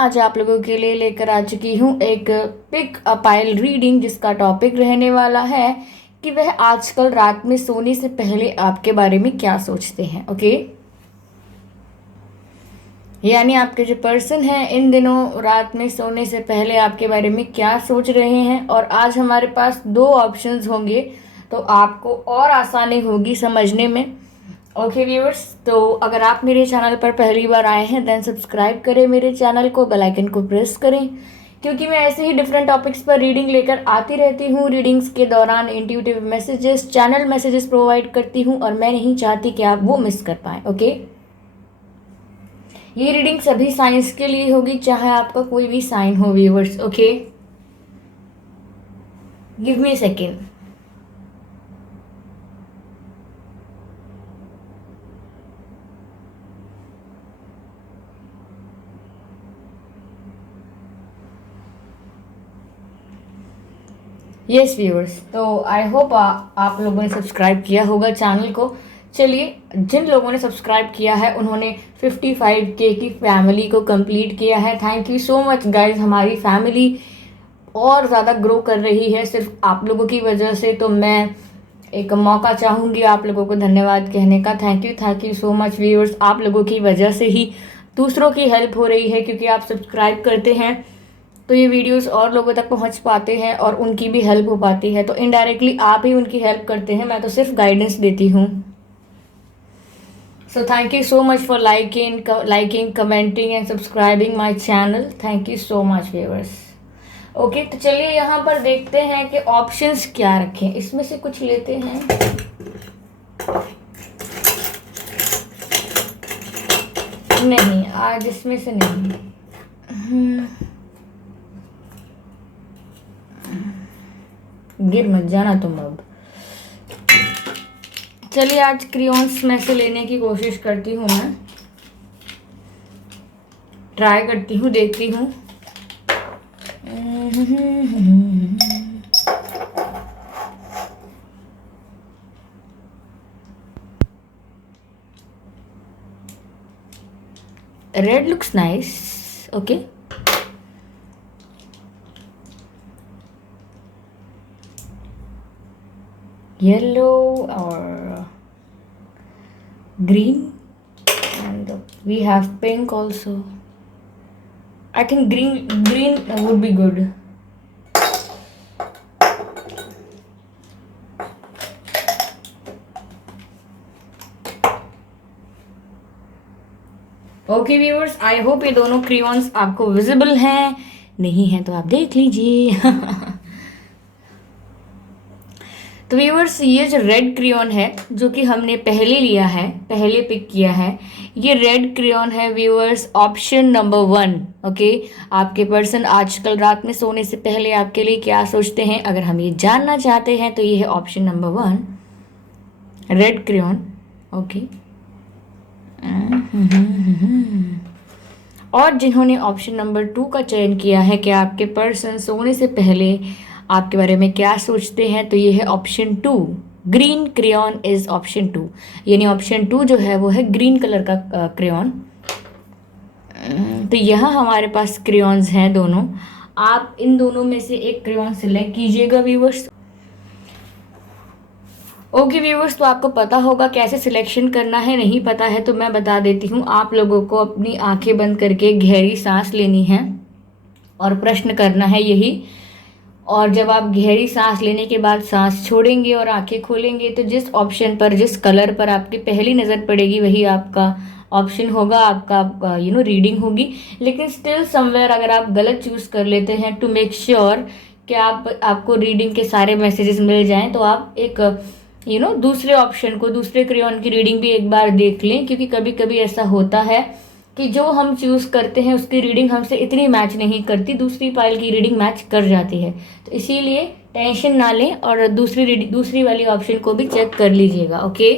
आज आप लोगों के लिए लेकर आ चुकी हूँ एक पिक अ पाइल रीडिंग, जिसका टॉपिक रहने वाला है कि वह आजकल रात में सोने से पहले आपके बारे में क्या सोचते हैं। ओके, यानी आपके जो पर्सन हैं इन दिनों रात में सोने से पहले आपके बारे में क्या सोच रहे हैं। और आज हमारे पास दो ऑप्शंस होंगे, तो आपको और आसानी होगी समझने में। ओके व्यूअर्स, तो अगर आप मेरे चैनल पर पहली बार आए हैं देन सब्सक्राइब करें मेरे चैनल को, बेल आइकन को प्रेस करें, क्योंकि मैं ऐसे ही डिफरेंट टॉपिक्स पर रीडिंग लेकर आती रहती हूँ। रीडिंग्स के दौरान intuitive messages, channel messages provide करती हूँ और मैं नहीं चाहती कि आप वो मिस कर पाएँ। ओके, ये रीडिंग सभी साइंस के लिए होगी, चाहे आपका कोई भी साइन हो viewers. Okay, give me a second. Yes viewers, तो आई होप आप लोगों ने सब्सक्राइब किया होगा चैनल को। चलिए, जिन लोगों ने सब्सक्राइब किया है उन्होंने 55K की फैमिली को कंप्लीट किया है। Thank you so much guys. हमारी फैमिली और ज़्यादा ग्रो कर रही है सिर्फ आप लोगों की वजह से, तो मैं एक मौका चाहूँगी आप लोगों को धन्यवाद कहने का। Thank you so much viewers. आप लोगों की वजह से ही दूसरों की हेल्प हो रही है, क्योंकि आप सब्सक्राइब करते हैं तो ये वीडियोस और लोगों तक पहुंच पाते हैं और उनकी भी हेल्प हो पाती है। तो इनडायरेक्टली आप ही उनकी हेल्प करते हैं, मैं तो सिर्फ गाइडेंस देती हूँ। So thank you so much for liking, commenting and subscribing my channel. Thank you so much viewers. Okay, तो चलिए यहाँ पर देखते हैं कि ऑप्शंस क्या रखें। इसमें से कुछ लेते हैं। नहीं, आज इसमें से नहीं। गिर मत जाना तुम अब। चलिए, आज क्रियॉन्स में से लेने की कोशिश करती हूँ, मैं ट्राई करती हूँ, देखती हूँ। Red looks nice. Okay, yellow और green, and we have pink also. I think green would be good. Okay viewers, I hope ये दोनों क्रियॉन्स आपको विजिबल हैं। नहीं है तो आप देख लीजिए। तो व्यूअर्स, ये जो रेड क्रियॉन है जो कि हमने पहले लिया है, पहले पिक किया है, ये रेड क्रियॉन है व्यूअर्स, ऑप्शन नंबर 1। ओके, आपके पर्सन आजकल रात में सोने से पहले आपके लिए क्या सोचते हैं, अगर हम ये जानना चाहते हैं तो ये है option number 1, red crayon. Okay, और जिन्होंने ऑप्शन नंबर 2 का चयन किया है कि आपके पर्सन सोने से पहले आपके बारे में क्या सोचते हैं, तो ये है option 2, green crayon is option 2। यानी ऑप्शन 2 जो है वो है ग्रीन कलर का क्रेयॉन। तो यहाँ हमारे पास क्रेयॉन्स हैं दोनों। आप इन दोनों में से एक क्रेयॉन सिलेक्ट कीजिएगा व्यूवर्स। ओके व्यूवर्स, तो आपको पता होगा कैसे सिलेक्शन करना है। नहीं पता है तो मैं बता देती हूँ। आप लोगों को अपनी आंखें बंद करके गहरी सांस लेनी है और प्रश्न करना है यही। और जब आप गहरी सांस लेने के बाद सांस छोड़ेंगे और आंखें खोलेंगे, तो जिस ऑप्शन पर, जिस कलर पर आपकी पहली नज़र पड़ेगी वही आपका ऑप्शन होगा, आपका रीडिंग होगी। लेकिन स्टिल समवेयर अगर आप गलत चूज़ कर लेते हैं, टू मेक श्योर कि आपको रीडिंग के सारे मैसेजेस मिल जाएं, तो आप एक दूसरे ऑप्शन को, दूसरे क्रेयॉन की रीडिंग भी एक बार देख लें, क्योंकि कभी कभी ऐसा होता है कि जो हम चूज़ करते हैं उसकी रीडिंग हमसे इतनी मैच नहीं करती, दूसरी पाइल की रीडिंग मैच कर जाती है। तो इसीलिए टेंशन ना लें और दूसरी वाली ऑप्शन को भी चेक कर लीजिएगा। ओके,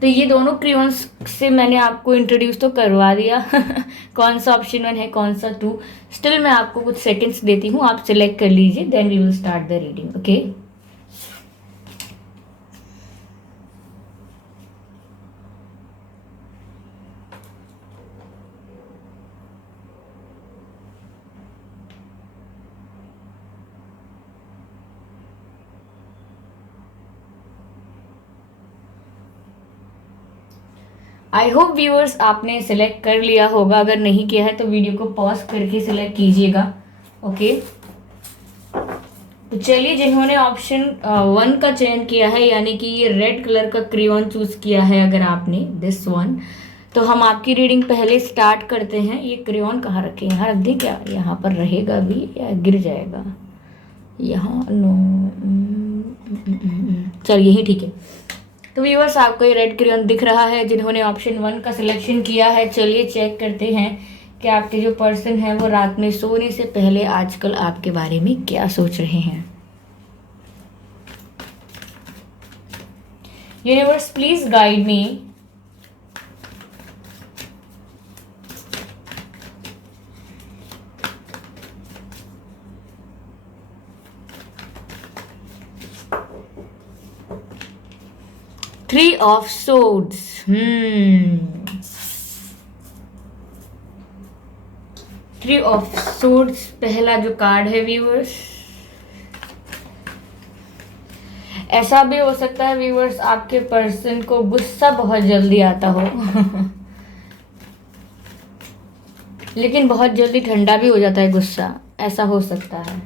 तो ये दोनों क्रेयॉन्स से मैंने आपको इंट्रोड्यूस तो करवा दिया। कौन सा ऑप्शन 1 है, कौन सा 2, स्टिल मैं आपको कुछ सेकंड्स देती हूँ, आप सिलेक्ट कर लीजिए, then we will start the reading. Okay, I hope viewers आपने सिलेक्ट कर लिया होगा, अगर नहीं किया है तो वीडियो को पॉज करके सिलेक्ट कीजिएगा। ओके, तो चलिए, जिन्होंने ऑप्शन 1 का चयन किया है, यानी कि ये रेड कलर का क्रेयॉन चूज किया है अगर आपने, दिस वन, तो हम आपकी रीडिंग पहले स्टार्ट करते हैं। ये क्रेयॉन कहाँ रखें, यहाँ रख दें क्या, यहाँ पर रहेगा भी या गिर जाएगा, यहाँ नो, चल यही ठीक है। तो व्यूअर्स आपको ये रेड क्रेयॉन दिख रहा है जिन्होंने ऑप्शन 1 का सिलेक्शन किया है। चलिए चेक करते हैं कि आपके जो पर्सन है वो रात में सोने से पहले आजकल आपके बारे में क्या सोच रहे हैं। Universe please guide me. Three of swords, three of swords पहला जो कार्ड है व्यूअर्स। ऐसा भी हो सकता है व्यूअर्स आपके पर्सन को गुस्सा बहुत जल्दी आता हो लेकिन बहुत जल्दी ठंडा भी हो जाता है गुस्सा, ऐसा हो सकता है।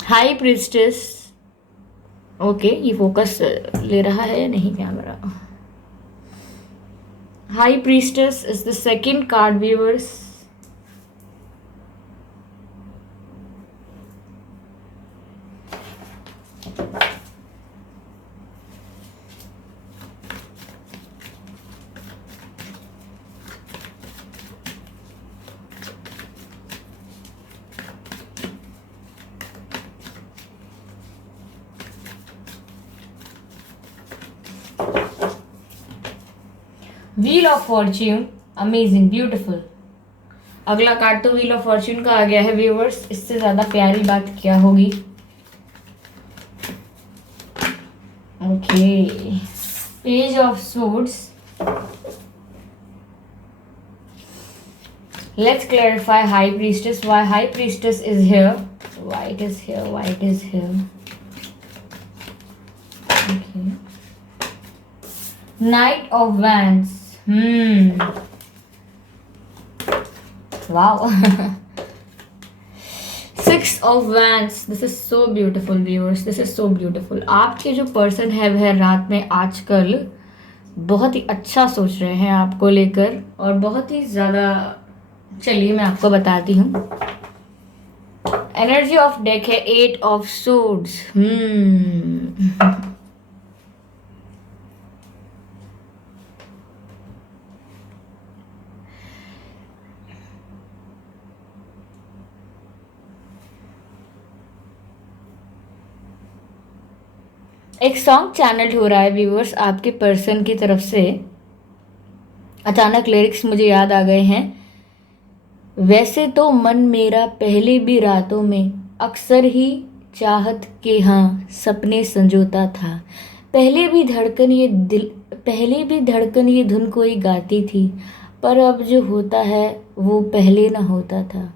हाई प्रिस्टेस, ओके, ये फोकस ले रहा है या नहीं camera. High priestess is the second card viewers. Wheel of Fortune, amazing, beautiful. अगला कार्ड तो व्हील ऑफ फॉर्च्यून का आ गया है व्यूअर्स, इससे ज्यादा प्यारी बात क्या होगी। Okay, page of swords. Let's clarify high priestess, why high priestess is here, why it is here, why it is here. Okay, night of wands, wow 6 of wands, this is so beautiful viewers, this is so beautiful। आपके जो person है वह रात में आजकल बहुत ही अच्छा सोच रहे हैं आपको लेकर, और बहुत ही ज़्यादा, चलिए मैं आपको बताती हूँ। एनर्जी ऑफ डेक है 8 ऑफ सोर्ड्स। एक सॉन्ग चैनल हो रहा है व्यूअर्स आपके पर्सन की तरफ से। अचानक लिरिक्स मुझे याद आ गए हैं। वैसे तो मन मेरा पहले भी रातों में अक्सर ही चाहत के हाँ सपने संजोता था। पहले भी धड़कन ये धुन कोई गाती थी, पर अब जो होता है वो पहले ना होता था।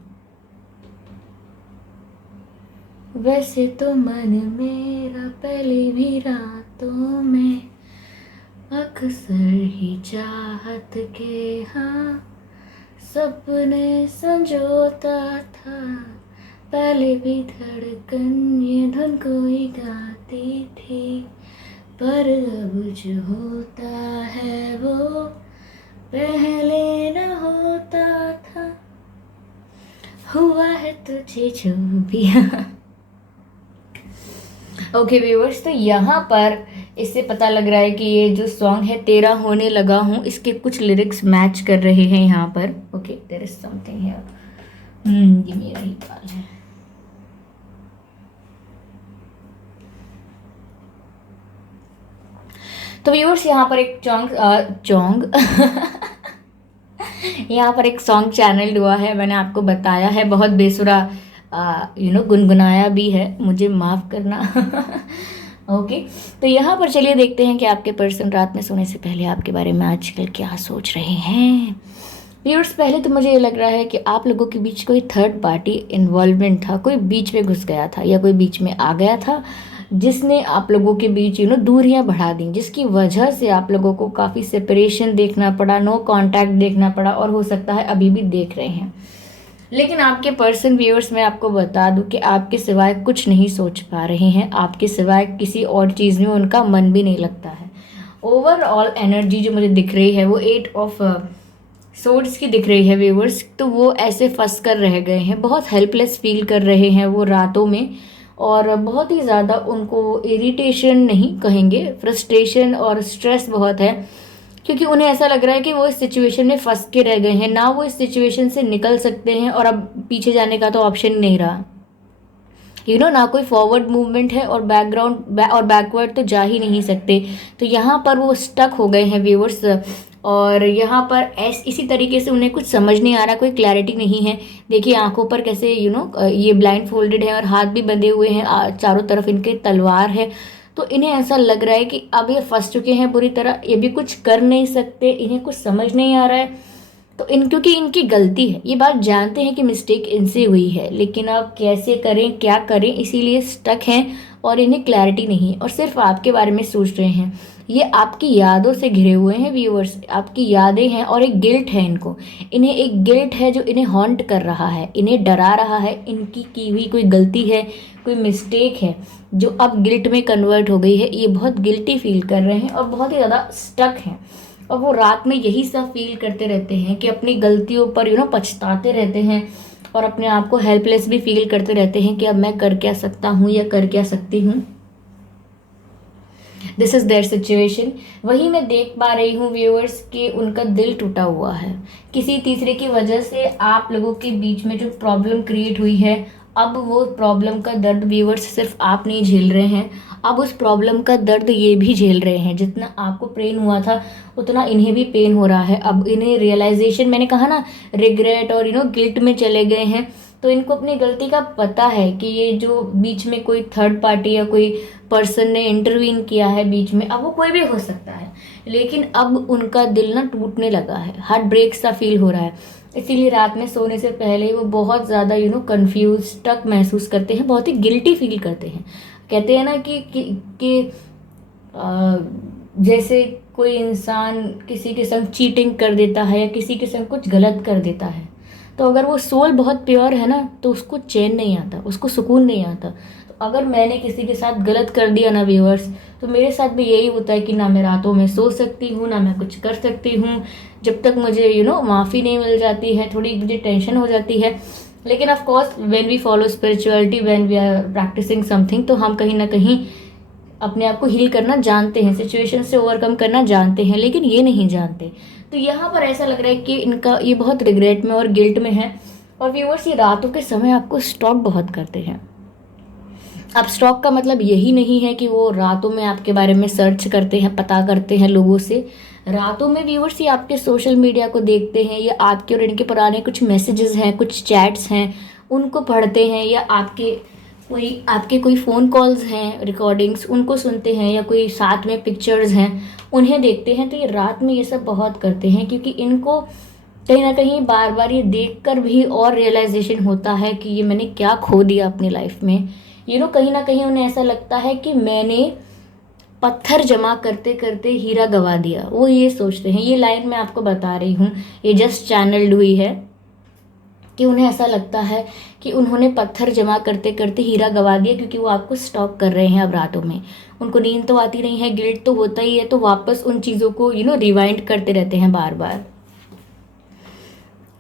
वैसे तो मन मेरा पहले भी रातों में अक्सर ही चाहत के हाँ सपने संजोता था। पहले भी धड़कन ये धुन कोई गाती थी, पर अब जो होता है वो पहले न होता था। हुआ है तुझे जो भी। ओके व्यूअर्स, तो यहाँ पर इससे पता लग रहा है कि ये जो सॉन्ग है तेरा होने लगा हूँ, इसके कुछ लिरिक्स मैच कर रहे हैं यहाँ पर। Okay, there is something here. ये मेरा ही बाल है। तो व्यूअर्स यहाँ पर एक यहाँ पर एक सॉन्ग चैनल हुआ है, मैंने आपको बताया है, बहुत बेसुरा गुनगुनाया भी है, मुझे माफ़ करना। ओके, तो यहाँ पर चलिए देखते हैं कि आपके पर्सन रात में सोने से पहले आपके बारे में आजकल क्या सोच रहे हैं। व्यूअर्स, पहले तो मुझे ये लग रहा है कि आप लोगों के बीच कोई थर्ड पार्टी इन्वॉल्वमेंट था, कोई बीच में घुस गया था या कोई बीच में आ गया था जिसने आप लोगों के बीच दूरियां बढ़ा दी, जिसकी वजह से आप लोगों को काफ़ी सेपरेशन देखना पड़ा, नो कांटेक्ट देखना पड़ा, और हो सकता है अभी भी देख रहे हैं। लेकिन आपके पर्सन व्यूअर्स, मैं आपको बता दूं कि आपके सिवाय कुछ नहीं सोच पा रहे हैं, आपके सिवाय किसी और चीज़ में उनका मन भी नहीं लगता है। ओवरऑल एनर्जी जो मुझे दिख रही है वो 8 ऑफ सोर्ड्स की दिख रही है व्यूअर्स। तो वो ऐसे फंस कर रह गए हैं, बहुत हेल्पलेस फील कर रहे हैं वो रातों में, और बहुत ही ज़्यादा उनको इरिटेशन नहीं कहेंगे, फ्रस्ट्रेशन और स्ट्रेस बहुत है, क्योंकि उन्हें ऐसा लग रहा है कि वो इस सिचुएशन में फंस के रह गए हैं, ना वो इस सिचुएशन से निकल सकते हैं और अब पीछे जाने का तो ऑप्शन नहीं रहा। ना कोई फॉरवर्ड मूवमेंट है, और बैकग्राउंड और बैकवर्ड तो जा ही नहीं सकते। तो यहाँ पर वो स्टक हो गए हैं व्यूअर्स, और यहाँ पर इसी तरीके से उन्हें कुछ समझ नहीं आ रहा, कोई क्लैरिटी नहीं है। देखिए आंखों पर कैसे ये ब्लाइंड फोल्डेड है और हाथ भी बंधे हुए हैं, चारों तरफ इनके तलवार है। तो इन्हें ऐसा लग रहा है कि अब ये फंस चुके हैं बुरी तरह, ये भी कुछ कर नहीं सकते, इन्हें कुछ समझ नहीं आ रहा है। तो क्योंकि इनकी गलती है, ये बात जानते हैं कि मिस्टेक इनसे हुई है, लेकिन अब कैसे करें, क्या करें, इसीलिए स्टक हैं और इन्हें क्लैरिटी नहीं है और सिर्फ आपके बारे में सोच रहे हैं। ये आपकी यादों से घिरे हुए हैं व्यूअर्स, आपकी यादें हैं और एक गिल्ट है इनको। इन्हें एक गिल्ट है जो इन्हें हॉन्ट कर रहा है, इन्हें डरा रहा है। इनकी की हुई कोई गलती है, कोई मिस्टेक है जो अब गिल्ट में कन्वर्ट हो गई है। ये बहुत गिल्टी फील कर रहे हैं और बहुत ही ज़्यादा स्टक हैं, और वो रात में यही सब फील करते रहते हैं कि अपनी गलतियों पर पछताते रहते हैं, और अपने आप को हेल्पलेस भी फील करते रहते हैं कि अब मैं कर क्या सकता हूँ या कर क्या सकती हूँ। This is there situation. वही मैं देख पा रही हूँ व्यूअर्स कि उनका दिल टूटा हुआ है किसी तीसरे की वजह से। आप लोगों के बीच में जो प्रॉब्लम क्रिएट हुई है, अब वो प्रॉब्लम का दर्द व्यूअर्स सिर्फ आप नहीं झेल रहे हैं, अब उस प्रॉब्लम का दर्द ये भी झेल रहे हैं। जितना आपको पेन हुआ था उतना इन्हें भी पेन हो रहा है। अब इन्हें रियलाइजेशन, मैंने कहा ना, रिग्रेट और गिल्ट में चले गए हैं। तो इनको अपनी गलती का पता है कि ये जो बीच में कोई थर्ड पार्टी या कोई पर्सन ने इंटरवीन किया है बीच में, अब वो कोई भी हो सकता है, लेकिन अब उनका दिल ना टूटने लगा है, हार्ट ब्रेक सा फील हो रहा है। इसीलिए रात में सोने से पहले वो बहुत ज़्यादा कंफ्यूज, स्टक महसूस करते हैं, बहुत ही गिल्टी फील करते हैं। कहते हैं ना कि जैसे कोई इंसान किसी के संग चीटिंग कर देता है या किसी के संग कुछ गलत कर देता है, तो अगर वो सोल बहुत प्योर है ना, तो उसको चैन नहीं आता, उसको सुकून नहीं आता। तो अगर मैंने किसी के साथ गलत कर दिया ना व्यूअर्स, तो मेरे साथ भी यही होता है कि ना मैं रातों में सो सकती हूँ, ना मैं कुछ कर सकती हूँ, जब तक मुझे माफ़ी नहीं मिल जाती है, थोड़ी मुझे टेंशन हो जाती है। लेकिन of course when we follow spirituality, when we are practising something, तो हम कहीं ना कहीं अपने आप को हील करना जानते हैं, सिचुएशन से ओवरकम करना जानते हैं, लेकिन ये नहीं जानते। तो यहाँ पर ऐसा लग रहा है कि इनका ये बहुत रिग्रेट में और गिल्ट में है। और व्यूअर्स, ये रातों के समय आपको स्टॉक बहुत करते हैं। अब स्टॉक का मतलब यही नहीं है कि वो रातों में आपके बारे में सर्च करते हैं, पता करते हैं लोगों से। रातों में व्यूअर्स ये आपके सोशल मीडिया को देखते हैं, या आपके और इनके पुराने कुछ मैसेजेस हैं, कुछ चैट्स हैं, उनको पढ़ते हैं, या आपके कोई फ़ोन कॉल्स हैं, रिकॉर्डिंग्स, उनको सुनते हैं, या कोई साथ में पिक्चर्स हैं उन्हें देखते हैं। तो ये रात में ये सब बहुत करते हैं, क्योंकि इनको कहीं ना कहीं बार बार ये देखकर भी और रियलाइजेशन होता है कि ये मैंने क्या खो दिया अपनी लाइफ में। कहीं ना कहीं उन्हें ऐसा लगता है कि मैंने पत्थर जमा करते करते हीरा गवा दिया, वो ये सोचते हैं। ये लाइन मैं आपको बता रही हूँ, ये जस्ट चैनल्ड हुई है, कि उन्हें ऐसा लगता है कि उन्होंने पत्थर जमा करते करते हीरा गवा दिया, क्योंकि वो आपको स्टॉक कर रहे हैं अब रातों में। उनको नींद तो आती नहीं है, गिल्ट तो होता ही है, तो वापस उन चीज़ों को रिवाइंड करते रहते हैं बार बार।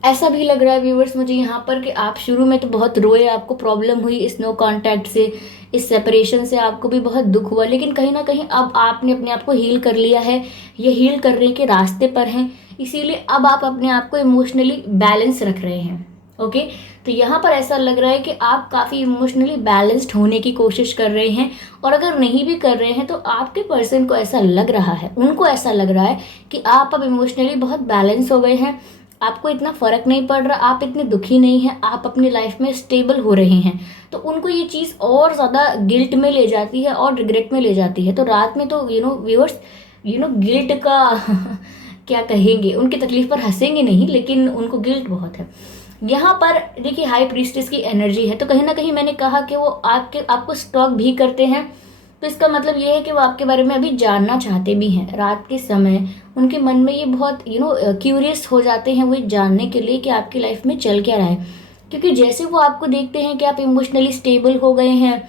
ऐसा भी लग रहा है व्यूवर्स मुझे यहाँ पर कि आप शुरू में तो बहुत रोए, आपको प्रॉब्लम हुई इस नो कांटेक्ट से, इस सेपरेशन से आपको भी बहुत दुख हुआ, लेकिन कहीं ना कहीं अब आपने अपने आप को हील कर लिया है, ये हील करने के रास्ते पर हैं। इसीलिए अब आप अपने आप को इमोशनली बैलेंस रख रहे हैं। ओके, तो यहाँ पर ऐसा लग रहा है कि आप काफ़ी इमोशनली बैलेंस्ड होने की कोशिश कर रहे हैं, और अगर नहीं भी कर रहे हैं तो आपके पर्सन को ऐसा लग रहा है, उनको ऐसा लग रहा है कि आप अब इमोशनली बहुत बैलेंस हो गए हैं, आपको इतना फ़र्क नहीं पड़ रहा, आप इतने दुखी नहीं हैं, आप अपनी लाइफ में स्टेबल हो रहे हैं। तो उनको ये चीज़ और ज़्यादा गिल्ट में ले जाती है और रिग्रेट में ले जाती है। तो रात में तो व्यूअर्स गिल्ट का क्या कहेंगे, उनकी तकलीफ पर हंसेंगे नहीं, लेकिन उनको गिल्ट बहुत है। यहाँ पर देखिए हाई प्रीस्टेस की एनर्जी है, तो कहीं ना कहीं मैंने कहा कि वो आपको स्टॉक भी करते हैं, तो इसका मतलब ये है कि वो आपके बारे में अभी जानना चाहते भी हैं। रात के समय उनके मन में ये बहुत क्यूरियस हो जाते हैं वो ये जानने के लिए कि आपकी लाइफ में चल क्या रहा है, क्योंकि जैसे वो आपको देखते हैं कि आप इमोशनली स्टेबल हो गए हैं,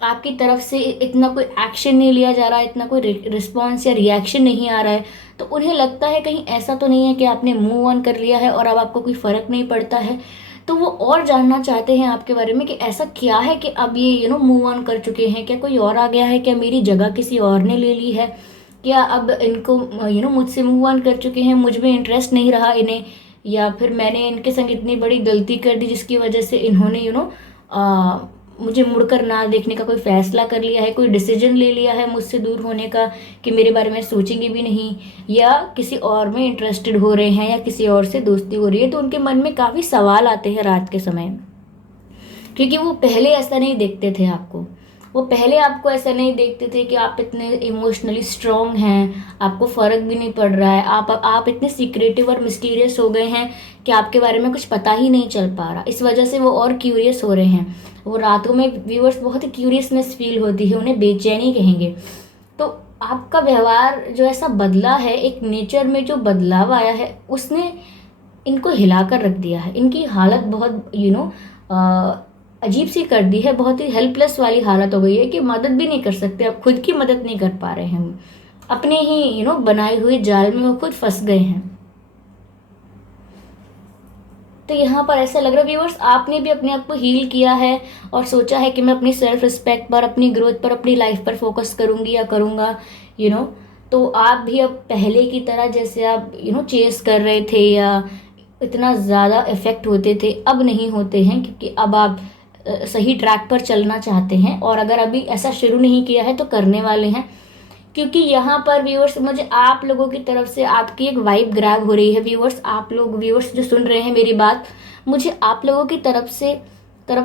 आपकी तरफ से इतना कोई एक्शन नहीं लिया जा रहा है, इतना कोई रिस्पॉन्स या रिएक्शन नहीं आ रहा है, तो उन्हें लगता है कहीं ऐसा तो नहीं है कि आपने मूव ऑन कर लिया है और अब आपको कोई फ़र्क नहीं पड़ता है। तो वो और जानना चाहते हैं आपके बारे में कि ऐसा क्या है कि अब ये मूव ऑन कर चुके हैं, क्या कोई और आ गया है, क्या मेरी जगह किसी और ने ले ली है, क्या अब इनको मुझसे मूव ऑन कर चुके हैं, मुझ में इंटरेस्ट नहीं रहा इन्हें, या फिर मैंने इनके संग इतनी बड़ी गलती कर दी जिसकी वजह से इन्होंने मुझे मुड़कर ना देखने का कोई फैसला कर लिया है, कोई डिसीजन ले लिया है मुझसे दूर होने का कि मेरे बारे में सोचेंगे भी नहीं, या किसी और में इंटरेस्टेड हो रहे हैं, या किसी और से दोस्ती हो रही है। तो उनके मन में काफ़ी सवाल आते हैं रात के समय, क्योंकि वो पहले ऐसा नहीं देखते थे आपको। वो पहले आपको ऐसा नहीं देखते थे कि आप इतने इमोशनली स्ट्रांग हैं, आपको फ़र्क भी नहीं पड़ रहा है, आप इतने सीक्रेटिव और मिस्टीरियस हो गए हैं कि आपके बारे में कुछ पता ही नहीं चल पा रहा। इस वजह से वो और क्यूरियस हो रहे हैं। वो रातों में व्यूअर्स बहुत ही क्यूरियसनेस फील होती है, उन्हें बेचैनी कहेंगे। तो आपका व्यवहार जो ऐसा बदला है, एक नेचर में जो बदलाव आया है, उसने इनको हिलाकर रख दिया है। इनकी हालत बहुत अजीब सी कर दी है, बहुत ही हेल्पलेस वाली हालत हो गई है कि मदद भी नहीं कर सकते, अब खुद की मदद नहीं कर पा रहे हैं हम, अपने ही बनाए हुए जाल में वो खुद फंस गए हैं। तो यहाँ पर ऐसा लग रहा है व्यूअर्स, आपने भी अपने आप को हील किया है और सोचा है कि मैं अपनी सेल्फ रिस्पेक्ट पर, अपनी ग्रोथ पर, अपनी लाइफ पर फोकस करूँगी या करूँगा, तो आप भी अब पहले की तरह जैसे आप चेस कर रहे थे या इतना ज़्यादा इफ़ेक्ट होते थे, अब नहीं होते हैं, क्योंकि अब आप सही ट्रैक पर चलना चाहते हैं। और अगर अभी ऐसा शुरू नहीं किया है तो करने वाले हैं, क्योंकि यहाँ पर व्यूअर्स मुझे आप लोगों की तरफ से आपकी एक वाइब ग्रैब हो रही है। व्यूअर्स, आप लोग व्यूअर्स जो सुन रहे हैं मेरी बात, मुझे आप लोगों की तरफ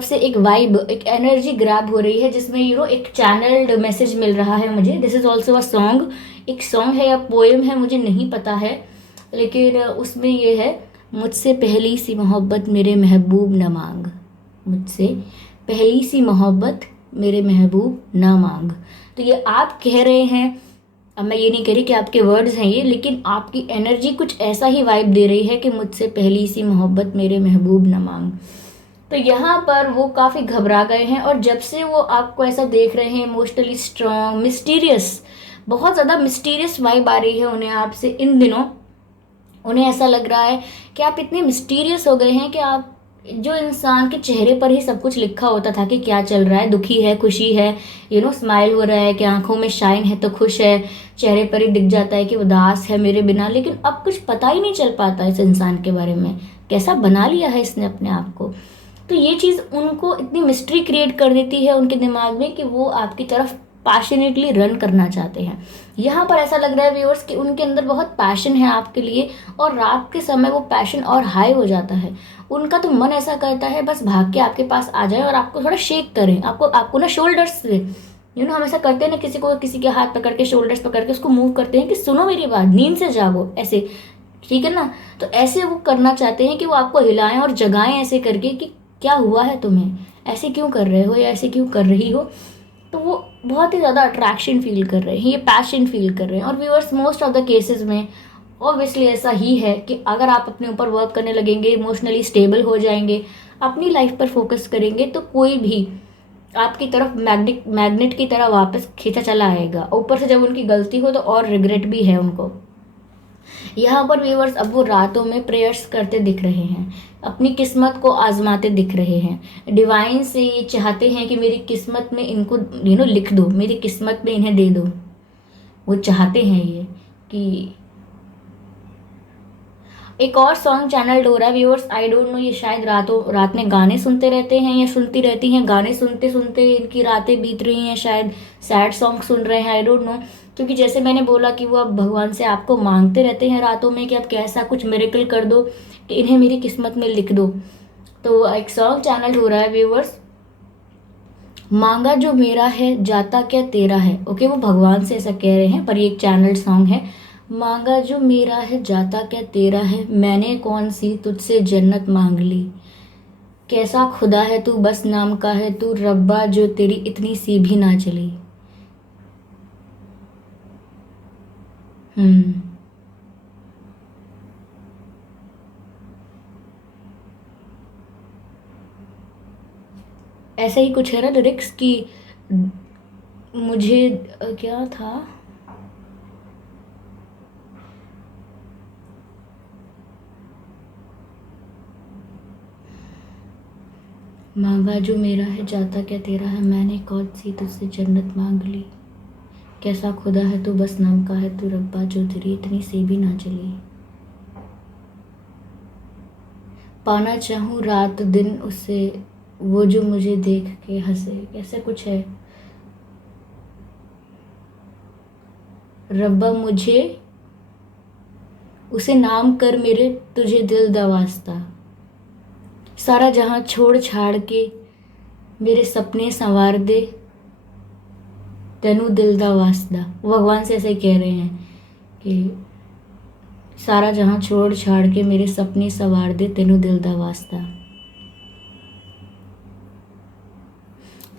से एक वाइब, एक एनर्जी ग्रैब हो रही है, जिसमें एक चैनल्ड मैसेज मिल रहा है मुझे। This is also a song, एक सॉन्ग है या पोएम है मुझे नहीं पता है, लेकिन उसमें ये है, मुझसे पहली सी मोहब्बत मेरे महबूब न मांग, मुझसे पहली सी मोहब्बत मेरे महबूब ना मांग। तो ये आप कह रहे हैं, अब मैं ये नहीं कह रही कि आपके वर्ड्स हैं ये, लेकिन आपकी एनर्जी कुछ ऐसा ही वाइब दे रही है कि मुझसे पहली सी मोहब्बत मेरे महबूब ना मांग। तो यहाँ पर वो काफ़ी घबरा गए हैं, और जब से वो आपको ऐसा देख रहे हैं इमोशनली स्ट्रॉन्ग, मिस्टीरियस, बहुत ज़्यादा मिस्टीरियस वाइब आ रही है उन्हें आपसे इन दिनों। उन्हें ऐसा लग रहा है कि आप इतने मिस्टीरियस हो गए हैं कि आप, जो इंसान के चेहरे पर ही सब कुछ लिखा होता था कि क्या चल रहा है, दुखी है, खुशी है, स्माइल हो रहा है, कि आंखों में शाइन है तो खुश है, चेहरे पर ही दिख जाता है कि उदास है मेरे बिना, लेकिन अब कुछ पता ही नहीं चल पाता इस इंसान के बारे में, कैसा बना लिया है इसने अपने आप को। तो ये चीज़ उनको इतनी मिस्ट्री क्रिएट कर देती है उनके दिमाग में कि वो आपकी तरफ पैशनेटली रन करना चाहते हैं। यहाँ पर ऐसा लग रहा है व्यूअर्स कि उनके अंदर बहुत पैशन है आपके लिए, और रात के समय वो पैशन और हाई हो जाता है। उनका तो मन ऐसा करता है बस भाग के आपके पास आ जाए और आपको थोड़ा शेक करें, आपको ना शोल्डर्स से, हम ऐसा करते हैं ना, किसी के हाथ पकड़ के, शोल्डर्स पकड़ के उसको मूव करते हैं कि सुनो मेरी बात, नींद से जागो, ऐसे, ठीक है ना। तो ऐसे वो करना चाहते हैं कि वो आपको हिलाएं और जगाएं ऐसे करके कि क्या हुआ है तुम्हें, ऐसे क्यों कर रहे हो या ऐसे क्यों कर रही हो। तो वो बहुत ही ज़्यादा अट्रैक्शन फील कर रहे हैं, ये पैशन फील कर रहे हैं। और viewers, most of the cases में ऑब्वियसली ऐसा ही है कि अगर आप अपने ऊपर वर्क करने लगेंगे, इमोशनली स्टेबल हो जाएंगे, अपनी लाइफ पर फोकस करेंगे, तो कोई भी आपकी तरफ मैग्नेट की तरह वापस खींचा चला आएगा। ऊपर से जब उनकी गलती हो तो और रिग्रेट भी है उनको। यहाँ पर व्यूअर्स, अब वो रातों में प्रेयर्स करते दिख रहे हैं, अपनी किस्मत को आजमाते दिख रहे हैं। डिवाइन से ये चाहते हैं कि मेरी किस्मत में इनको लिख दो, मेरी किस्मत में इन्हें दे दो। वो चाहते हैं ये कि एक और सॉन्ग चैनल हो रहा है व्यूअर्स, आई डोंट नो, ये शायद रात में गाने सुनते रहते हैं या सुनती रहती हैं, गाने सुनते सुनते इनकी रातें बीत रही हैं, शायद सैड सॉन्ग सुन रहे हैं, आई डोंट नो। क्योंकि जैसे मैंने बोला कि वो अब भगवान से आपको मांगते रहते हैं रातों में कि अब कैसा कुछ मिरेकल कर दो कि इन्हें मेरी किस्मत में लिख दो। तो एक सॉन्ग चैनल हो रहा है व्यूअर्स, मांगा जो मेरा है जाता क्या तेरा है। ओके, वो भगवान से ऐसा कह रहे हैं, पर ये एक चैनल सॉन्ग है। मांगा जो मेरा है जाता क्या तेरा है, मैंने कौन सी तुझसे जन्नत मांग ली। कैसा खुदा है तू बस नाम का है तू, रब्बा जो तेरी इतनी सी भी ना चली। हम्म। ऐसा ही कुछ है ना लिरिक्स की। मुझे क्या था। मांगा जो मेरा है जाता क्या तेरा है, मैंने कौन सी तुझसे जन्नत मांग ली। कैसा खुदा है तू बस नाम का है तू, रब्बा जो तेरी इतनी सी भी ना चली। पाना चाहूँ रात दिन उससे, वो जो मुझे देख के हंसे। कैसे कुछ है। रब्बा मुझे उसे नाम कर मेरे, तुझे दिल दा वास्ता। सारा जहां छोड़ छाड़ के मेरे सपने संवार दे, तेनू दिल दा वास्ता। वो भगवान से ऐसे कह रहे हैं कि सारा जहां छोड़ छाड़ के मेरे सपने संवार दे, तेनू दिल दा वास्ता।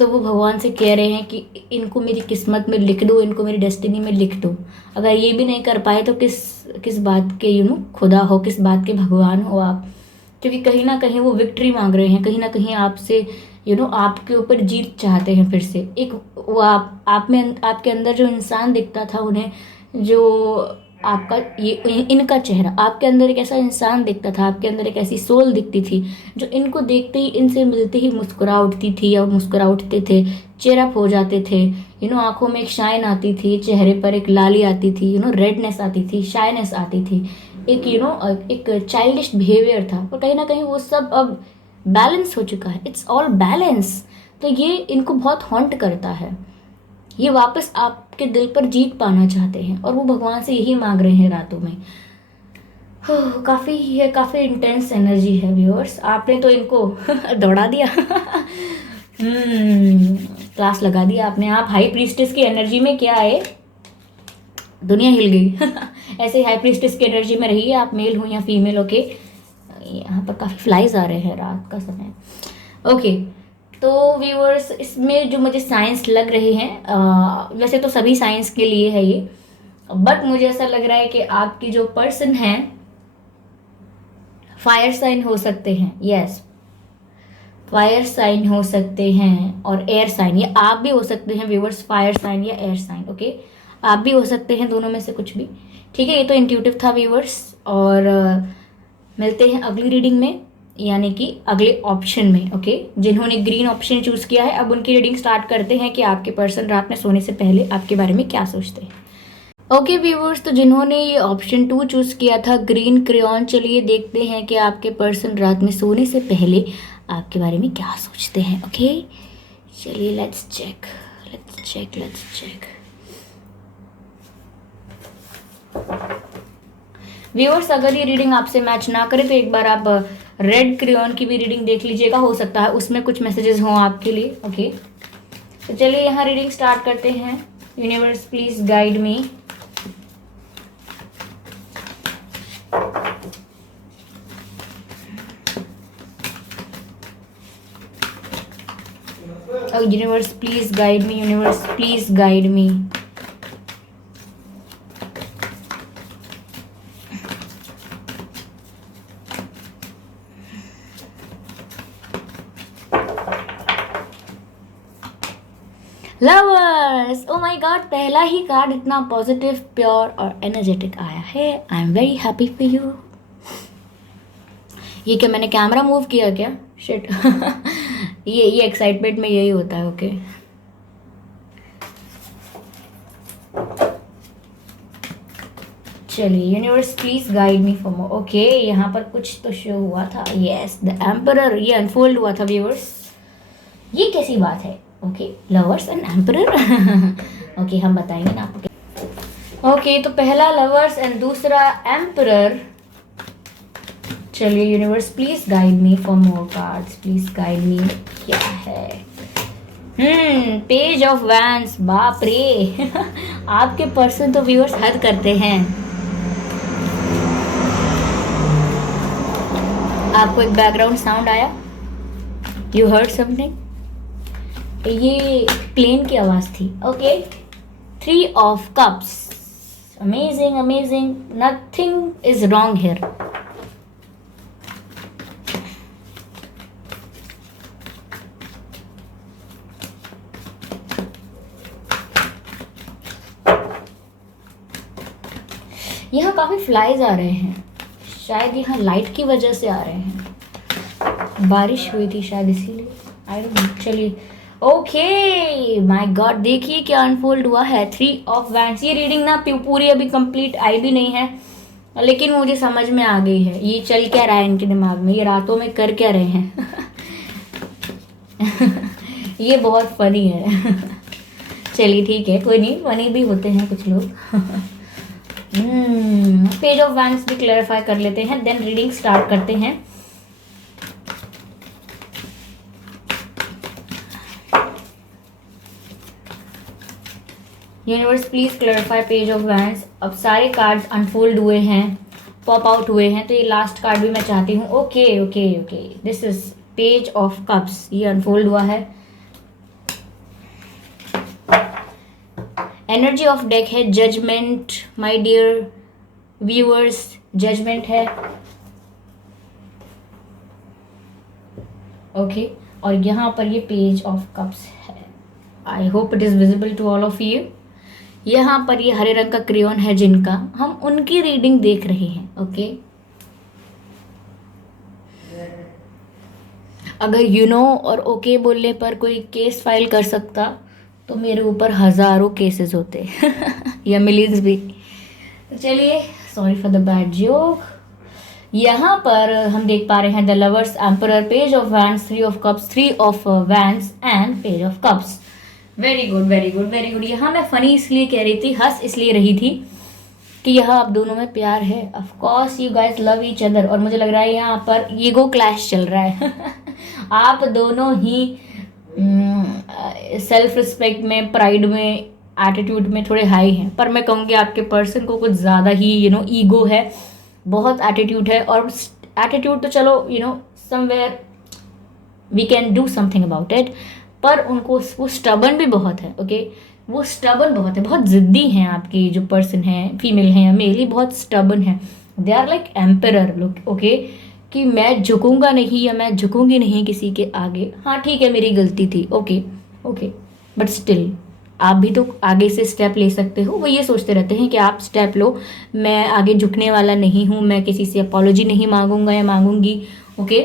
तो वो भगवान से कह रहे हैं कि इनको मेरी किस्मत में लिख दो, इनको मेरी डेस्टिनी में लिख दो। अगर ये भी नहीं कर पाए तो किस किस बात के खुदा हो, किस बात के भगवान हो आप। क्योंकि कहीं ना कहीं वो विक्ट्री मांग रहे हैं, कहीं ना कहीं आपसे आपके ऊपर जीत चाहते हैं फिर से एक। वो आप में आपके अंदर जो इंसान दिखता था उन्हें, जो आपका ये इनका चेहरा, आपके अंदर एक ऐसा इंसान दिखता था, आपके अंदर एक ऐसी सोल दिखती थी जो इनको देखते ही, इनसे मिलते ही मुस्कुरा उठती थी या मुस्कुरा उठते थे, चेयरअप हो जाते थे। आंखों में एक शाइन आती थी, चेहरे पर एक लाली आती थी, रेडनेस आती थी, शाइनेस आती थी, एक एक चाइल्डिश बिहेवियर था। पर कहीं ना कहीं वो सब अब बैलेंस हो चुका है, इट्स ऑल बैलेंस। तो ये इनको बहुत हॉन्ट करता है, ये वापस आपके दिल पर जीत पाना चाहते हैं और वो भगवान से यही मांग रहे हैं रातों में। काफ़ी है, काफ़ी इंटेंस एनर्जी है व्यूअर्स। आपने तो इनको दौड़ा दिया। क्लास लगा दिया आपने। आप हाई प्रीस्टेस की एनर्जी में क्या है, दुनिया हिल गई। ऐसे हाई प्रीस्टेस की एनर्जी में रहिए, आप मेल हो या फीमेल हो के। यहाँ पर काफ़ी फ्लाइज आ रहे हैं रात का समय। ओके, तो व्यूअर्स इसमें जो मुझे साइंस लग रहे हैं, वैसे तो सभी साइंस के लिए है ये, बट मुझे ऐसा लग रहा है कि आपकी जो पर्सन है फायर साइन हो सकते हैं। यस, फायर साइन हो सकते हैं और एयर साइन, ये आप भी हो सकते हैं व्यूअर्स, फायर साइन या एयर साइन। ओके, आप भी हो सकते हैं, दोनों में से कुछ भी। ठीक है, ये तो इंट्यूटिव था व्यूअर्स। और मिलते हैं अगली रीडिंग में, यानी कि अगले ऑप्शन में। ओके, जिन्होंने ग्रीन ऑप्शन चूज किया है, अब उनकी रीडिंग स्टार्ट करते हैं कि आपके पर्सन रात में सोने से पहले आपके बारे में क्या सोचते हैं। ओके व्यूवर्स, तो जिन्होंने ये ऑप्शन 2 चूज किया था ग्रीन क्रेयॉन, चलिए देखते हैं कि आपके पर्सन रात में सोने से पहले आपके बारे में क्या सोचते हैं। ओके, चलिए लेट्स चेक। व्यूअर्स, अगर ये रीडिंग आपसे मैच ना करे तो एक बार आप रेड क्रेयॉन की भी रीडिंग देख लीजिएगा, हो सकता है उसमें कुछ मैसेजेस हों आपके लिए। ओके, तो चलिए यहाँ रीडिंग स्टार्ट करते हैं। Universe please guide me. Universe please guide me, universe please guide me. Lovers, oh my God, पहला ही कार्ड इतना पॉजिटिव, प्योर और एनर्जेटिक आया है। I am very happy for you. ये क्या मैंने कैमरा मूव किया क्या? शिट। ये एक्साइटमेंट में यही होता है। ओके, चलिए universe please guide me for more. Okay, यहाँ पर कुछ तो शो हुआ था। यस, द एम्परर, ये अनफोल्ड हुआ था व्यूअर्स। ये कैसी बात है? Okay, lovers and emperor. Okay, हम बताएंगे ना आपको। ओके, तो पहला लवर्स एंड दूसरा एम्परर। चलिए universe please guide me for more cards, please guide me. क्या है? Page of vents. बाप रे। आपके पर्सन तो व्यूअर्स हद करते हैं। आपको एक बैकग्राउंड साउंड आया, यू हर्ड समथिंग, ये प्लेन की आवाज थी। Okay, 3 of cups, amazing amazing, nothing is wrong here. यहाँ काफी फ्लाइज आ रहे हैं, शायद यहाँ लाइट की वजह से आ रहे हैं, बारिश हुई थी शायद इसीलिए, आई डोंट नो। चलिए, ओके माय गॉड, देखिए क्या अनफोल्ड हुआ है। 3 ऑफ वैंड्स। ये रीडिंग ना पूरी अभी कंप्लीट आई भी नहीं है, लेकिन मुझे समझ में आ गई है ये चल क्या रहा है इनके दिमाग में, ये रातों में कर क्या रहे हैं। ये बहुत फनी है। चलिए ठीक है, कोई नहीं, फनी भी होते हैं कुछ लोग। पेज ऑफ वैंड्स भी क्लैरिफाई कर लेते हैं, देन रीडिंग स्टार्ट करते हैं। Universe please clarify page of wands. अब सारे कार्ड्स अनफोल्ड हुए हैं, पॉप आउट हुए हैं, तो ये लास्ट कार्ड भी मैं चाहती हूँ। Okay okay okay, this is page of cups, ये अनफोल्ड हुआ है। एनर्जी ऑफ डेक है judgement, my dear viewers, judgement है। ओके, और यहाँ पर ये पेज ऑफ कप्स है। I hope it is visible to all of you. यहाँ पर ये हरे रंग का क्रेयॉन है जिनका हम उनकी रीडिंग देख रहे हैं। ओके, अगर यू नो और ओके बोलने पर कोई केस फाइल कर सकता तो मेरे ऊपर हजारों केसेस होते। या मिलियंस भी। तो चलिए, sorry for the bad joke. यहाँ पर हम देख पा रहे हैं the lovers, emperor, page of wands, 3 of cups, 3 of wands and page of cups. Very good very good very good. यहाँ मैं फनी इसलिए कह रही थी, हंस इसलिए रही थी कि यहाँ आप दोनों में प्यार है। Of course you guys love each other, और मुझे लग रहा है यहाँ पर ईगो क्लैश चल रहा है। आप दोनों ही सेल्फ रिस्पेक्ट में, प्राइड में, एटीट्यूड में थोड़े हाई हैं, पर मैं कहूँगी आपके पर्सन को कुछ ज़्यादा ही ईगो है, बहुत एटीट्यूड है। और एटीट्यूड तो चलो somewhere we can do something about it, पर उनको वो स्टबन भी बहुत है। ओके, वो स्टबन बहुत है, बहुत ज़िद्दी हैं आपके जो पर्सन हैं, फीमेल हैं या मेल, बहुत स्टबन है। दे आर लाइक एम्परर लोग। ओके, कि मैं झुकूंगा नहीं या मैं झुकूंगी नहीं किसी के आगे। हाँ ठीक है, मेरी गलती थी, ओके ओके, बट स्टिल आप भी तो आगे से स्टेप ले सकते हो। वो ये सोचते रहते हैं कि आप स्टेप लो, मैं आगे झुकने वाला नहीं हूँ, मैं किसी से अपॉलोजी नहीं मांगूंगा या मांगूंगी। ओके,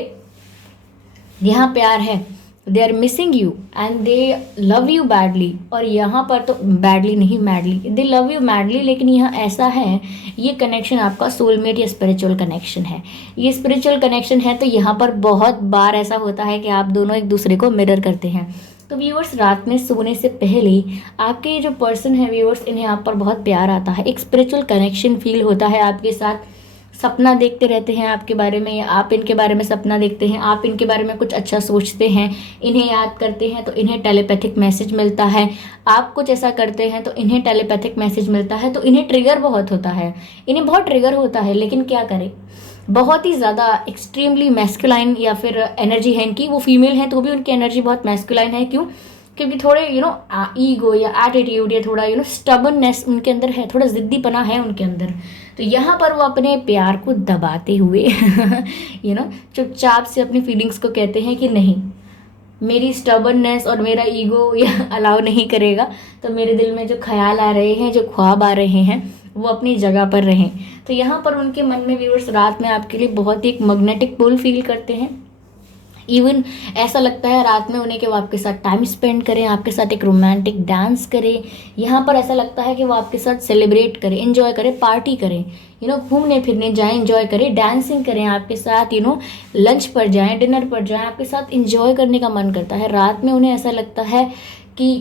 यहाँ प्यार है, they are missing you and they love you badly. और यहाँ पर तो बैडली नहीं, madly, they love you madly. लेकिन यहाँ ऐसा है, ये कनेक्शन आपका सोलमेट या स्पिरिचुअल कनेक्शन है। ये स्पिरिचुअल कनेक्शन है, तो यहाँ पर बहुत बार ऐसा होता है कि आप दोनों एक दूसरे को मिरर करते हैं। तो व्यूअर्स, रात में सोने से पहले आपके जो पर्सन है व्यूअर्स, इन्हें आप पर बहुत प्यार आता है, एक स्पिरिचुअल कनेक्शन फील होता है आपके साथ। सपना देखते रहते हैं आपके बारे में, या आप इनके बारे में सपना देखते हैं, आप इनके बारे में कुछ अच्छा सोचते हैं, इन्हें याद करते हैं तो इन्हें टेलीपैथिक मैसेज मिलता है। आप कुछ ऐसा करते हैं तो इन्हें टेलीपैथिक मैसेज मिलता है। तो इन्हें ट्रिगर बहुत होता है, इन्हें बहुत ट्रिगर होता है, लेकिन क्या करें, बहुत ही ज़्यादा एक्सट्रीमली मैस्कुलाइन या फिर एनर्जी है इनकी। वो फीमेल हैं तो भी उनकी एनर्जी बहुत मैस्कुलाइन है। क्यों? क्योंकि थोड़े ईगो या एटीट्यूड या थोड़ा स्टबननेस उनके अंदर है, थोड़ा ज़िद्दीपना है उनके अंदर। तो यहाँ पर वो अपने प्यार को दबाते हुए चुपचाप से अपनी फीलिंग्स को कहते हैं कि नहीं, मेरी स्टबननेस और मेरा ईगो ये अलाउ नहीं करेगा, तो मेरे दिल में जो ख्याल आ रहे हैं, जो ख्वाब आ रहे हैं, वो अपनी जगह पर रहें। तो यहाँ पर उनके मन में व्यूअर्स रात में आपके लिए बहुत ही एक मैग्नेटिक पुल फील करते हैं। इवन ऐसा लगता है रात में उन्हें कि वो आपके साथ टाइम स्पेंड करें, आपके साथ एक रोमांटिक डांस करें। यहाँ पर ऐसा लगता है कि वो आपके साथ सेलिब्रेट करें, एंजॉय करें, पार्टी करें, घूमने फिरने जाएं, एंजॉय करें, डांसिंग करें आपके साथ, लंच पर जाएं, डिनर पर जाएं, आपके साथ एंजॉय करने का मन करता है। रात में उन्हें ऐसा लगता है कि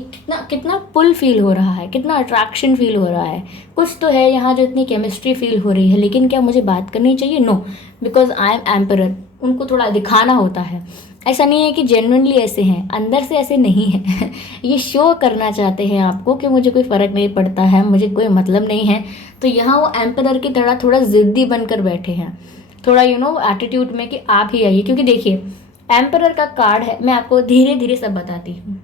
कितना पुल फील हो रहा है, कितना अट्रैक्शन फील हो रहा है। कुछ तो है यहाँ जो इतनी केमिस्ट्री फील हो रही है, लेकिन क्या मुझे बात करनी चाहिए? No, because I am emperor. उनको थोड़ा दिखाना होता है। ऐसा नहीं है कि जेन्युइनली ऐसे हैं, अंदर से ऐसे नहीं है। ये शो करना चाहते हैं आपको कि मुझे कोई फ़र्क नहीं पड़ता है, मुझे कोई मतलब नहीं है। तो यहाँ वो एम्परर की तरह थोड़ा ज़िद्दी बनकर बैठे हैं, थोड़ा एटीट्यूड में कि आप ही आइए, क्योंकि देखिए एम्परर का कार्ड है, मैं आपको धीरे धीरे सब बताती हूँ।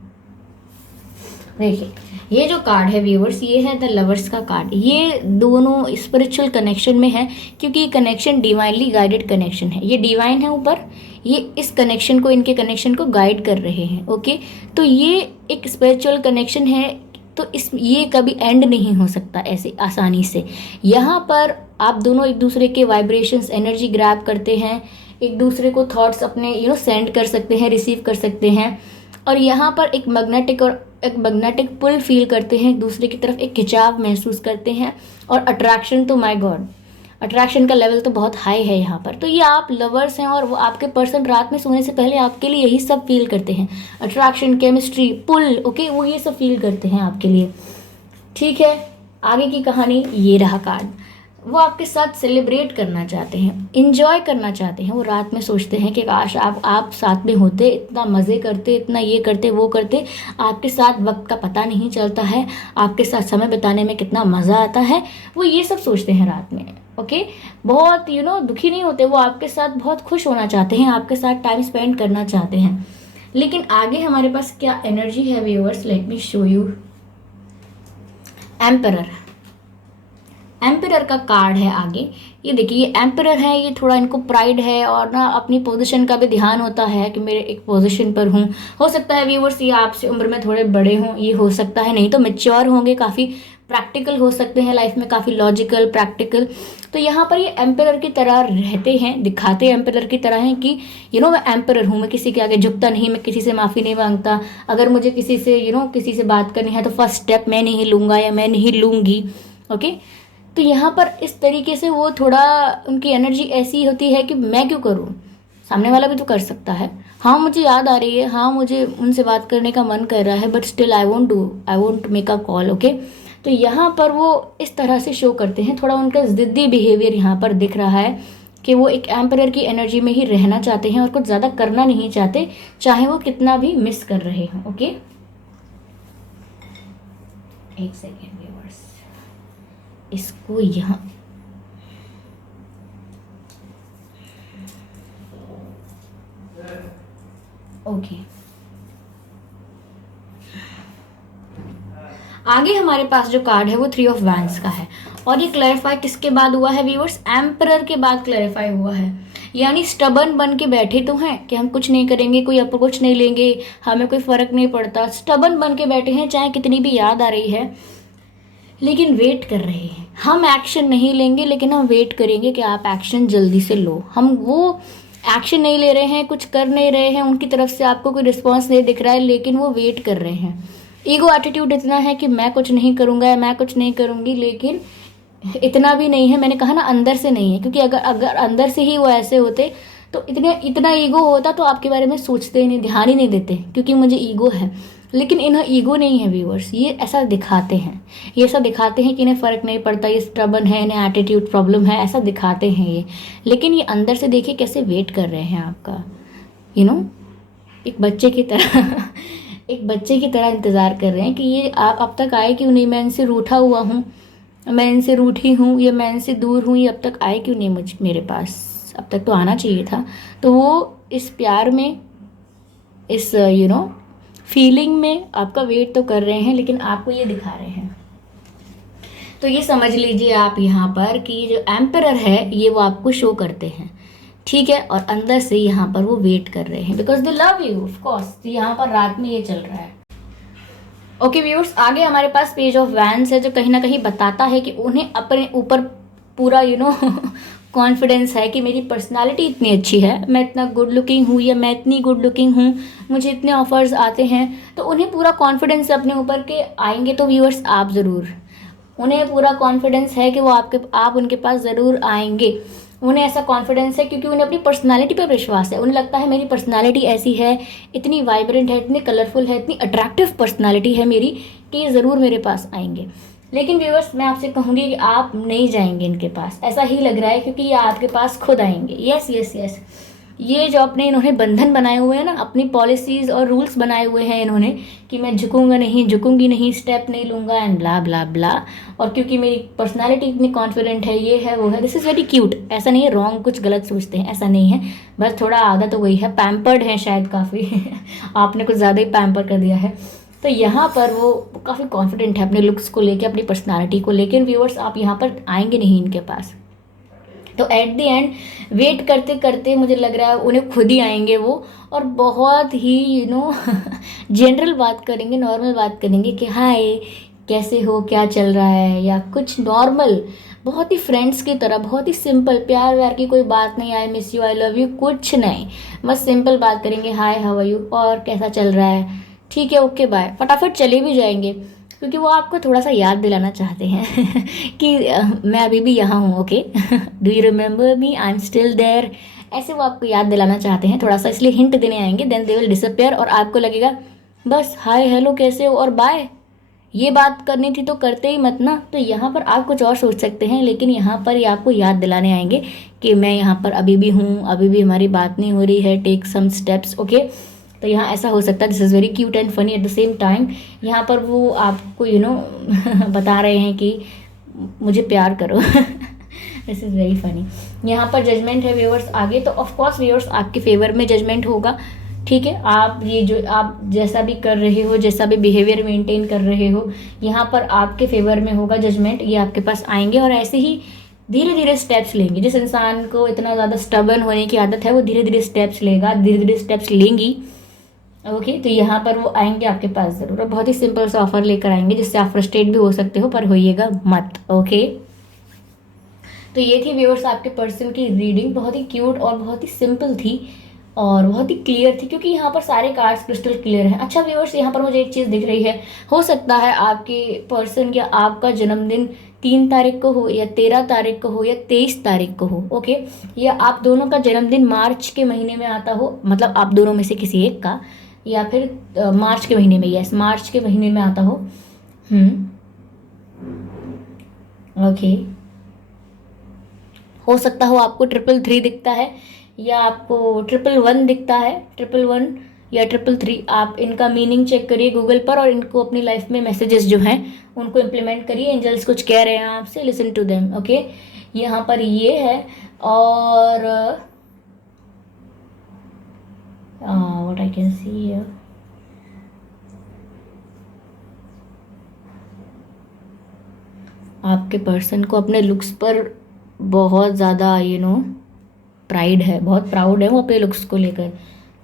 देखिए ये जो कार्ड है व्यूअर्स, ये है द लवर्स का कार्ड। ये दोनों स्पिरिचुअल कनेक्शन में है, क्योंकि ये कनेक्शन डिवाइनली गाइडेड कनेक्शन है। ये डिवाइन है ऊपर, ये इस कनेक्शन को, इनके कनेक्शन को गाइड कर रहे हैं। ओके, तो ये एक स्पिरिचुअल कनेक्शन है, तो ये कभी एंड नहीं हो सकता ऐसे आसानी से। यहाँ पर आप दोनों एक दूसरे के वाइब्रेशंस, एनर्जी ग्रैब करते हैं, एक दूसरे को थॉट्स अपने सेंड कर सकते हैं, रिसीव कर सकते हैं, और यहाँ पर एक मैग्नेटिक पुल फील करते हैं, एक दूसरे की तरफ एक खिंचाव महसूस करते हैं, और अट्रैक्शन, तो माय गॉड, अट्रैक्शन का लेवल तो बहुत हाई है यहाँ पर। तो ये आप लवर्स हैं और वो आपके पर्सन रात में सोने से पहले आपके लिए यही सब फील करते हैं, अट्रैक्शन, केमिस्ट्री, पुल। ओके, वो ये सब फील करते हैं आपके लिए। ठीक है, आगे की कहानी ये रहा कार्ड। वो आपके साथ सेलिब्रेट करना चाहते हैं, इंजॉय करना चाहते हैं। वो रात में सोचते हैं कि काश आप साथ में होते, इतना मज़े करते, इतना ये करते वो करते। आपके साथ वक्त का पता नहीं चलता है, आपके साथ समय बिताने में कितना मज़ा आता है, वो ये सब सोचते हैं रात में। ओके, बहुत दुखी नहीं होते, वो आपके साथ बहुत खुश होना चाहते हैं, आपके साथ टाइम स्पेंड करना चाहते हैं। लेकिन आगे हमारे पास क्या एनर्जी है viewers, let me show you. Emperor, emperor का कार्ड है आगे। ये देखिए, ये एम्परर है, ये थोड़ा इनको प्राइड है और ना अपनी पोजीशन का भी ध्यान होता है कि मेरे एक पोजीशन पर हूँ। हो सकता है व्यूअर्स ये आपसे उम्र में थोड़े बड़े हों, ये हो सकता है, नहीं तो मैच्योर होंगे, काफ़ी प्रैक्टिकल हो सकते हैं लाइफ में, काफ़ी लॉजिकल, प्रैक्टिकल। तो यहाँ पर ये एम्परर की तरह रहते हैं, दिखाते एम्परर की तरह हैं कि मैं एम्परर हूँ, मैं किसी के आगे झुकता नहीं, मैं किसी से माफ़ी नहीं मांगता। अगर मुझे किसी से किसी से बात करनी है तो फर्स्ट स्टेप मैं नहीं लूँगा या मैं नहीं लूँगी। ओके, तो यहाँ पर इस तरीके से वो थोड़ा, उनकी एनर्जी ऐसी होती है कि मैं क्यों करूँ, सामने वाला भी तो कर सकता है। हाँ मुझे याद आ रही है, हाँ मुझे उनसे बात करने का मन कर रहा है, but still I won't make a call. Okay, तो यहाँ पर वो इस तरह से शो करते हैं, थोड़ा उनका ज़िद्दी बिहेवियर यहाँ पर दिख रहा है कि वो एक एम्परर की एनर्जी में ही रहना चाहते हैं और कुछ ज़्यादा करना नहीं चाहते, चाहे वो कितना भी मिस कर रहे हों। ओके, एक सेकेंड व्यूअर्स, इसको यहाँ ओके, आगे हमारे पास जो कार्ड है वो 3 ऑफ वैंड्स का है, और ये क्लैरिफाई किसके बाद हुआ है व्यूअर्स, एम्परर के बाद क्लैरिफाई हुआ है। यानी स्टबर्न बन के बैठे तो हैं कि हम कुछ नहीं करेंगे, कोई अप्रोच नहीं लेंगे, हमें कोई फ़र्क नहीं पड़ता। स्टबर्न बन के बैठे हैं, चाहे कितनी भी याद आ रही है, लेकिन वेट कर रहे हैं। हम एक्शन नहीं लेंगे, लेकिन हम वेट करेंगे कि आप एक्शन जल्दी से लो। हम वो एक्शन नहीं ले रहे हैं, कुछ कर नहीं रहे हैं, उनकी तरफ से आपको कोई रिस्पॉन्स नहीं दिख रहा है, लेकिन वो वेट कर रहे हैं। ईगो एटीट्यूड इतना है कि मैं कुछ नहीं करूँगा या मैं कुछ नहीं करूँगी, लेकिन इतना भी नहीं है, मैंने कहा ना अंदर से नहीं है, क्योंकि अगर अंदर से ही वो ऐसे होते तो इतना ईगो होता तो आपके बारे में सोचते ही नहीं, ध्यान ही नहीं देते, क्योंकि मुझे ईगो है। लेकिन इन्हें ईगो नहीं है व्यूअर्स, ये ऐसा दिखाते हैं, ये ऐसा दिखाते हैं कि इन्हें फ़र्क नहीं पड़ता, ये स्टबर्न है, इन्हें एटीट्यूड प्रॉब्लम है, ऐसा दिखाते हैं ये। लेकिन ये अंदर से देखिए कैसे वेट कर रहे हैं आपका, एक बच्चे की तरह एक बच्चे की तरह इंतज़ार कर रहे हैं कि ये आप अब तक आए क्यों नहीं, मैं इनसे रूठा हुआ हूँ, मैं इनसे रूठी हूँ, या मैं इनसे दूर हूँ, ये अब तक आए क्यों नहीं मेरे पास, अब तक तो आना चाहिए था। तो वो इस प्यार में, इस फीलिंग में आपका वेट तो कर रहे हैं, लेकिन आपको ये दिखा रहे हैं। तो ये समझ लीजिए आप यहाँ पर कि ये जो एम्परर है ये वो आपको शो करते हैं, ठीक है, और अंदर से यहाँ पर वो वेट कर रहे हैं because they love you of course. यहाँ पर रात में ये चल रहा है। ओके व्यूअर्स, आगे हमारे पास पेज ऑफ वैंड्स है, जो कहीं ना कहीं बताता है कि उन्हें अपने ऊपर पूरा कॉन्फिडेंस है कि मेरी पर्सनालिटी इतनी अच्छी है, मैं इतना गुड लुकिंग हूँ या मैं इतनी गुड लुकिंग हूँ, मुझे इतने ऑफर्स आते हैं, तो उन्हें पूरा कॉन्फिडेंस है अपने ऊपर के आएंगे। तो व्यूअर्स आप ज़रूर, उन्हें पूरा कॉन्फिडेंस है कि वो आप उनके पास ज़रूर आएंगे। उन्हें ऐसा कॉन्फिडेंस है क्योंकि उन्हें अपनी पर्सनालिटी पर विश्वास है। उन्हें लगता है मेरी पर्सनालिटी ऐसी है, इतनी वाइब्रेंट है, इतनी कलरफुल है, इतनी अट्रैक्टिव पर्सनालिटी है मेरी, कि ये ज़रूर मेरे पास आएंगे। लेकिन व्यूअर्स मैं आपसे कहूँगी कि आप नहीं जाएंगे इनके पास, ऐसा ही लग रहा है, क्योंकि ये आपके पास खुद आएंगे। यस यस यस, ये जो अपने इन्होंने बंधन बनाए हुए हैं ना, अपनी पॉलिसीज़ और रूल्स बनाए हुए हैं इन्होंने कि मैं झुकूंगा नहीं, झुकूंगी नहीं, स्टेप नहीं लूँगा एंड ब्ला ब्ला ब्ला। और क्योंकि मेरी पर्सनालिटी इतनी कॉन्फिडेंट है, ये है वो है, दिस इज़ वेरी क्यूट। ऐसा नहीं है रॉन्ग कुछ गलत सोचते हैं, ऐसा नहीं है, बस थोड़ा आदत हो गई है, पैम्पर्ड है शायद काफ़ी आपने कुछ ज़्यादा ही पैम्पर कर दिया है। तो यहाँ पर वो काफ़ी कॉन्फिडेंट है अपने लुक्स को लेके, अपनी पर्सनालिटी को लेके। व्यूअर्स आप यहाँ पर आएंगे नहीं इनके पास, तो एट द एंड वेट करते करते मुझे लग रहा है उन्हें खुद ही आएंगे वो, और बहुत ही जनरल बात करेंगे, नॉर्मल बात करेंगे कि हाय कैसे हो, क्या चल रहा है, या कुछ नॉर्मल, बहुत ही फ्रेंड्स की तरह, बहुत ही सिंपल, प्यार व्यार की कोई बात नहीं, I miss you, I love you, कुछ नहीं, बस सिंपल बात करेंगे, हाय हाउ आर यू, और कैसा चल रहा है, ठीक है, ओके बाय, फटाफट चले भी जाएंगे, क्योंकि वो आपको थोड़ा सा याद दिलाना चाहते हैं कि मैं अभी भी यहाँ हूँ, okay, do you remember me, I am still there, ऐसे वो आपको याद दिलाना चाहते हैं थोड़ा सा, इसलिए हिंट देने आएंगे, देन दे विल डिसअपियर, और आपको लगेगा बस हाय हेलो कैसे हो और बाय, ये बात करनी थी तो करते ही मत ना। तो यहाँ पर आप कुछ और सोच सकते हैं, लेकिन यहाँ पर ये आपको याद दिलाने आएंगे कि मैं यहाँ पर अभी भी हूँ, अभी भी हमारी बात नहीं हो रही है, टेक सम स्टेप्स, ओके। तो यहाँ ऐसा हो सकता है, this is very cute and funny at the same time. यहाँ पर वो आपको बता रहे हैं कि मुझे प्यार करो दिस इज़ वेरी फनी। यहाँ पर जजमेंट है व्यूअर्स आगे, तो ऑफकोर्स व्यूअर्स आपके फेवर में जजमेंट होगा, ठीक है। आप ये जो आप जैसा भी कर रहे हो, जैसा भी बिहेवियर मेंटेन कर रहे हो, यहाँ पर आपके फेवर में होगा जजमेंट, ये आपके पास आएंगे और ऐसे ही धीरे धीरे स्टेप्स लेंगे। जिस इंसान को इतना ज़्यादा स्टबर्न होने की आदत है, वो धीरे धीरे स्टेप्स लेगा, धीरे धीरे स्टेप्स लेंगी, ओके। तो यहाँ पर वो आएंगे आपके पास ज़रूर, और बहुत ही सिंपल सा ऑफर लेकर आएंगे जिससे आप फ्रस्ट्रेट भी हो सकते हो, पर होइएगा मत, ओके। तो ये थी व्यूअर्स आपके पर्सन की रीडिंग, बहुत ही क्यूट और बहुत ही सिंपल थी और बहुत ही क्लियर थी, क्योंकि यहाँ पर सारे कार्ड्स क्रिस्टल क्लियर हैं। अच्छा व्यूअर्स, यहाँ पर मुझे एक चीज़ दिख रही है, हो सकता है आपके पर्सन या आपका जन्मदिन 3 तारीख को हो, या 13 तारीख को हो, या 23 तारीख को हो, ओके। या आप दोनों का जन्मदिन मार्च के महीने में आता हो, मतलब आप दोनों में से किसी एक का, या फिर मार्च के महीने में, यस मार्च के महीने में आता हो, ओके। हो सकता हो आपको 333 दिखता है, या आपको 111 दिखता है, 111 या 333। आप इनका मीनिंग चेक करिए गूगल पर, और इनको अपनी लाइफ में मैसेजेस जो हैं उनको इम्प्लीमेंट करिए। एंजल्स कुछ कह रहे हैं आपसे, लिसन टू देम, ओके। यहाँ पर ये है, और what I can see here, आपके पर्सन को अपने लुक्स पर बहुत ज़्यादा प्राइड है, बहुत प्राउड है वो अपने लुक्स को लेकर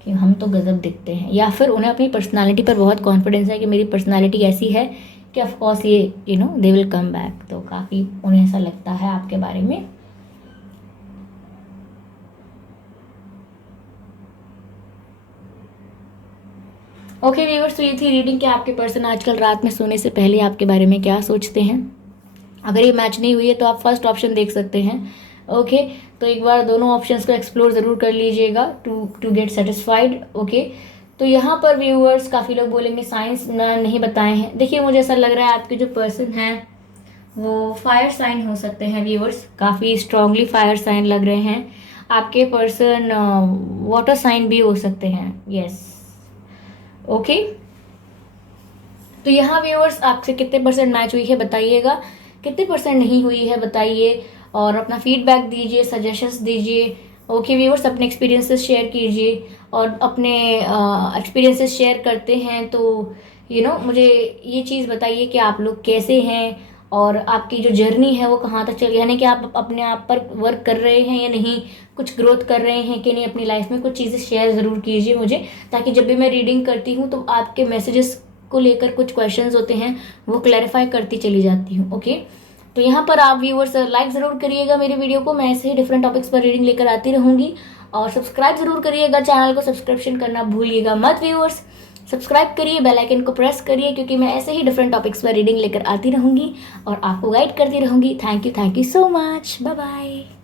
कि हम तो गजब दिखते हैं, या फिर उन्हें अपनी पर्सनालिटी पर बहुत कॉन्फिडेंस है कि मेरी पर्सनालिटी ऐसी है कि ऑफ कोर्स ये दे विल कम बैक। तो काफ़ी उन्हें ऐसा लगता है आपके बारे में। ओके व्यूअर्स, तो ये थी रीडिंग कि आपके पर्सन आजकल रात में सोने से पहले आपके बारे में क्या सोचते हैं। अगर ये मैच नहीं हुई है तो आप फर्स्ट ऑप्शन देख सकते हैं, ओके। तो एक बार दोनों ऑप्शंस को एक्सप्लोर ज़रूर कर लीजिएगा टू गेट सेटिस्फाइड, ओके। तो यहाँ पर व्यूअर्स काफ़ी लोग बोलेंगे साइंस ना नहीं बताए हैं। देखिए मुझे ऐसा लग रहा है आपके जो पर्सन हैं वो फायर साइन हो सकते हैं व्यूअर्स, काफ़ी स्ट्रांगली फायर साइन लग रहे हैं। आपके पर्सन वाटर साइन भी हो सकते हैं, यस, ओके। तो यहाँ व्यूअर्स आपसे कितने परसेंट मैच हुई है बताइएगा, कितने परसेंट नहीं हुई है बताइए, और अपना फीडबैक दीजिए, सजेशंस दीजिए, ओके व्यूअर्स। अपने एक्सपीरियंसेस शेयर कीजिए, और अपने एक्सपीरियंसेस शेयर करते हैं तो मुझे ये चीज़ बताइए कि आप लोग कैसे हैं, और आपकी जो जर्नी है वो कहाँ तक चल, यानी कि आप अपने आप पर वर्क कर रहे हैं या नहीं, कुछ ग्रोथ कर रहे हैं कि नहीं अपनी लाइफ में, कुछ चीज़ें शेयर ज़रूर कीजिए मुझे, ताकि जब भी मैं रीडिंग करती हूँ तो आपके मैसेजेस को लेकर कुछ क्वेश्चंस होते हैं वो क्लैरिफाई करती चली जाती हूँ, ओके। तो यहाँ पर आप व्यूअर्स लाइक ज़रूर करिएगा मेरे वीडियो को, मैं ऐसे ही डिफरेंट टॉपिक्स पर रीडिंग लेकर आती रहूँगी, और सब्सक्राइब ज़रूर करिएगा, चैनल को सब्सक्रिप्शन करना भूलिएगा मत व्यूअर्स। सब्सक्राइब करिए, बेल आइकन को प्रेस करिए, क्योंकि मैं ऐसे ही डिफरेंट टॉपिक्स पर रीडिंग लेकर आती रहूँगी और आपको गाइड करती रहूँगी। Thank you so much, bye bye.